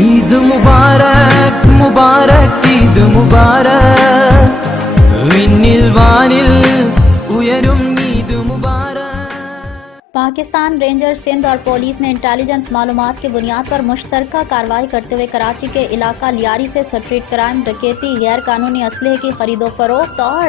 عید مبارک مبارک عید مبارک وینل ഉയരും عید مبارک. پاکستان رینجر سندھ اور پولیس نے انٹیلیجنس معلومات کی بنیاد پر مشترکہ کارروائی کرتے ہوئے کراچی کے علاقہ لیاری سے اسٹریٹ کرائم، ڈکیتی، غیر قانونی اسلحے کی خرید و فروخت اور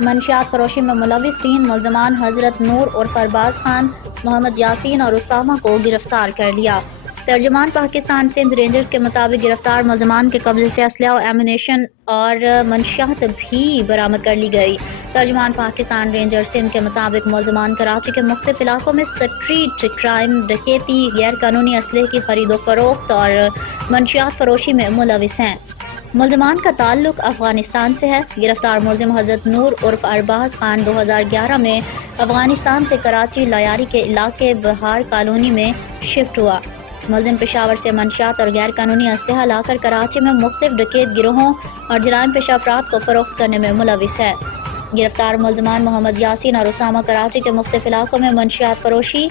منشیات فروشی میں ملوث 3 ملزمان حضرت نور عرف ارباز خان، محمد یاسین اور اسامہ کو گرفتار کر لیا. ترجمان پاکستان سندھ رینجرز کے مطابق گرفتار ملزمان کے قبضے سے اسلحہ و ایمونیشن اور منشیات بھی برآمد کر لی گئی. ترجمان پاکستان رینجر سندھ کے مطابق ملزمان کراچی کے مختلف علاقوں میں اسٹریٹ کرائم، ڈکیتی، غیر قانونی اسلحے کی خرید و فروخت اور منشیات فروشی میں ملوث ہیں. ملزمان کا تعلق افغانستان سے ہے. گرفتار ملزم حضرت نور عرف ارباز خان 2011 میں افغانستان سے کراچی لیاری کے علاقے بہار کالونی میں شفٹ ہوا. ملزم پشاور سے منشیات اور غیر قانونی اسلحہ لا کر کراچی میں مختلف ڈکیت گروہوں اور جرائم پیشہ افراد کو فروخت کرنے میں ملوث ہے. گرفتار ملزمان محمد یاسین اور اسامہ کراچی کے مختلف علاقوں میں منشیات فروشی،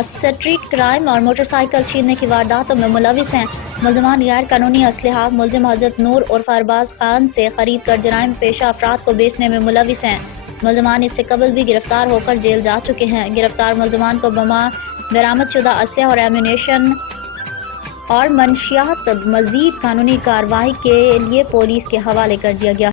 اسٹریٹ کرائم اور موٹر سائیکل چھیننے کی وارداتوں میں ملوث ہیں. ملزمان غیر قانونی اسلحہ ملزم حضرت نور عرف ارباز خان سے خرید کر جرائم پیشہ افراد کو بیچنے میں ملوث ہیں. ملزمان اس سے قبل بھی گرفتار ہو کر جیل جا چکے ہیں. گرفتار ملزمان کو بما برآمد شدہ اسلحہ اور ایمونیشن اور منشیات مزید قانونی کارروائی کے لیے پولیس کے حوالے کر دیا گیا.